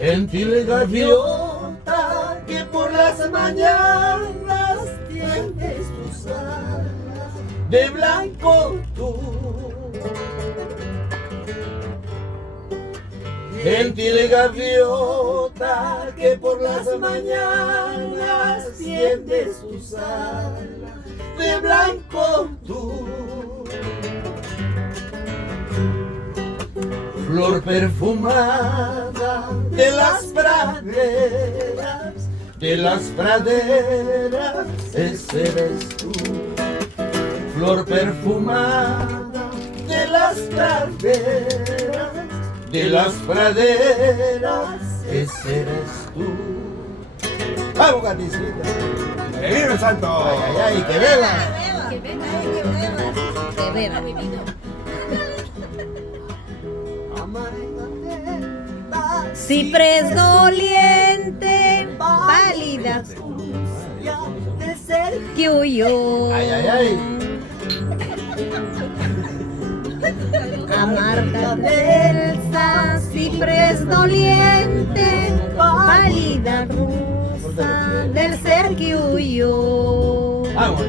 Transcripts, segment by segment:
Gentil gaviota que por las mañanas tienes tus alas de blanco tú. Gentil gaviota que por las mañanas tienes tus alas de blanco tú. Flor perfumada de las praderas, ese eres tú. Flor perfumada de las praderas, ese eres tú. ¡Vamos, Katicita! ¡Que viva el santo! ¡Ay, ay, ay! ¡Que beba! Que beba, que beba. Que beba. Ciprés doliente, pálida de ser que huyó. ¡Ay, ay, ay! Amarga delsa, ciprés doliente, pálida rosa del ser que huyó. ¡Vamos!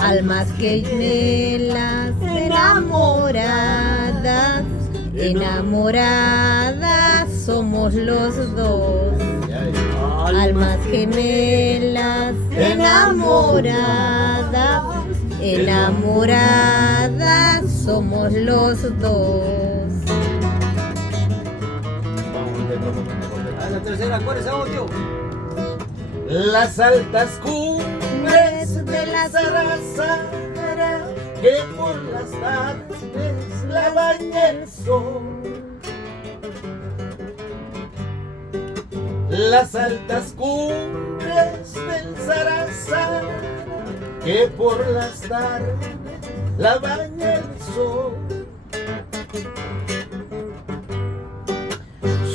Almas gemelas enamoradas, enamoradas somos los dos. Almas gemelas enamoradas, enamoradas somos los dos. A la tercera, ¿cuál es audio? Las altas cumbres de la zarazara que por las tardes la baña el sol. Las altas cumbres del zarazara que por las tardes la baña el sol.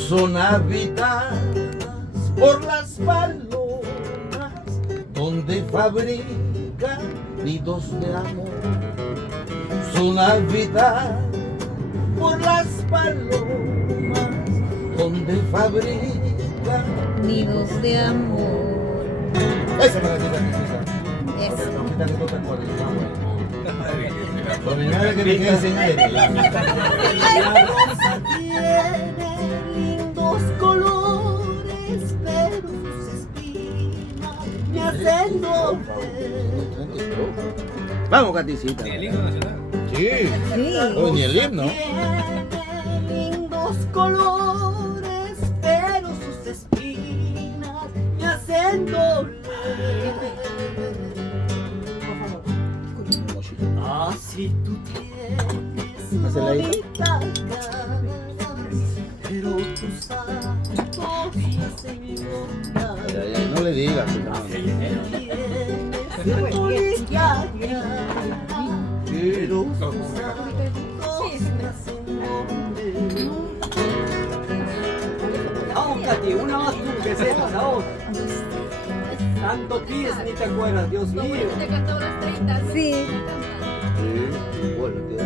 Son habitadas por las palomas donde fabrican nidos de amor. Son habitadas por las palomas donde fabrican Nidos de amor. Esa para ti, Eso. que no te acuerdes. Por mi madre que me quede sin aire. La rosa tiene lindos colores, pero sus espinas me hacen doler. Vamos, Katicita. El himno nacional. Sí. Sí. Oh, ni el himno. Tiene lindos colores, pero sus espinas me hacen doler. Ah, si tú tienes Hacela ahí. bonita cara, pero tus ojos me hacen llorar. Ay, ay, no le digas. Tienes bonita cara, pero tus ojos me hacen llorar. Vamos, Katy, una más tú que sepas, vamos. Tanto pies ni te acuerdas, Dios mío. Te cantó las 30. Sí. Bueno, tío.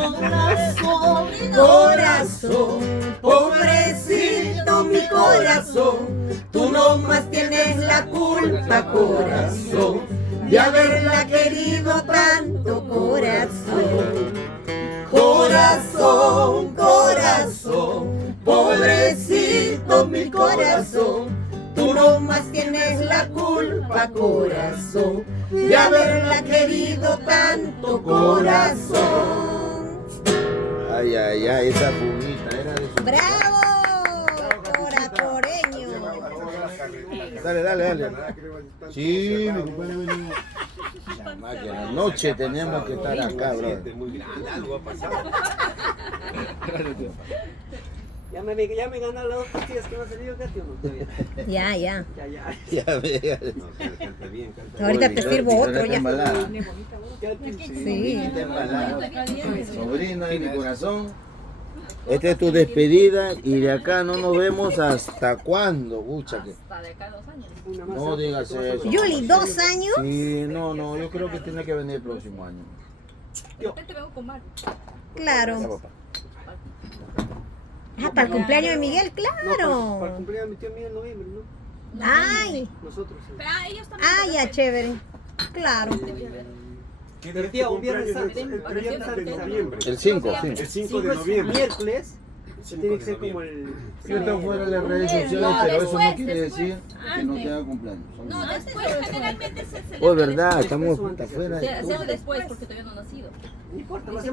Corazón, Corazón, pobrecito mi corazón, tú no más tienes la culpa, corazón, de haberla querido tanto, corazón. Corazón, corazón, pobrecito mi corazón, tú no más tienes la culpa, corazón, de haberla querido tanto, corazón. Ay, ay, ay, esa fumita era de su... ¡Bravo! Coracoreño. Dale, dale, dale. Sí, mi compadre venía. Chamaque, en la noche teníamos que estar acá, bro. Ya me ganan las 2 pastillas que me han salido, Katy, ¿o no? Todavía. Ya. Ya. Ya ve. Ahorita te sirvo otro ya. Sí. Está embalada. Sobrina de mi corazón. Esta es tu despedida y de acá no nos vemos hasta cuándo, pucha que. Hasta de acá 2 años. No digas eso. Yuli, 2 años. Sí, no, yo creo que tiene que venir el próximo año. De repente vengo con Mario. Ya, Claro. papá. Ah, para el cumpleaños de Miguel, No, para el claro. cumpleaños de mi tío mío en noviembre, ¿no? Ay, Nosotros. Sí. Pero ellos también. ah, ya, chévere. Claro. Pero tía, un viernes cumpleaños santo. el 30 de noviembre. El 5, sí. El 5 5 de es noviembre. miércoles. El Se 5 tiene de que ser como noviembre. el. Yo estoy fuera de las redes sociales, pero eso no quiere decir que no tenga cumpleaños. No, después generalmente se celebra. Oh, es verdad, Después estamos o antes. afuera. Se hace después porque todavía no ha nacido. No importa, lo hacemos.